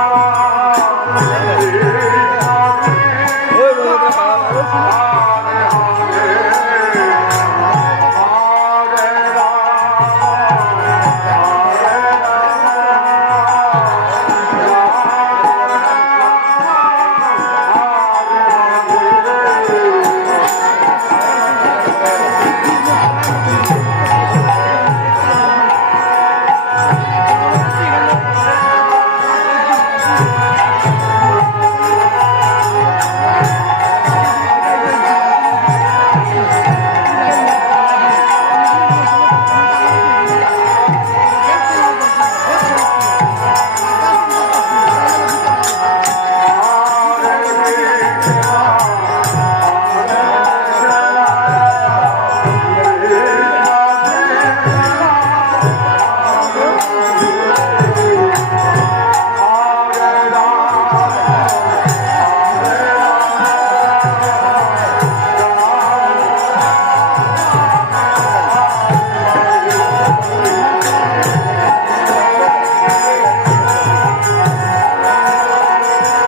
Oh, my God. Thank oh. you.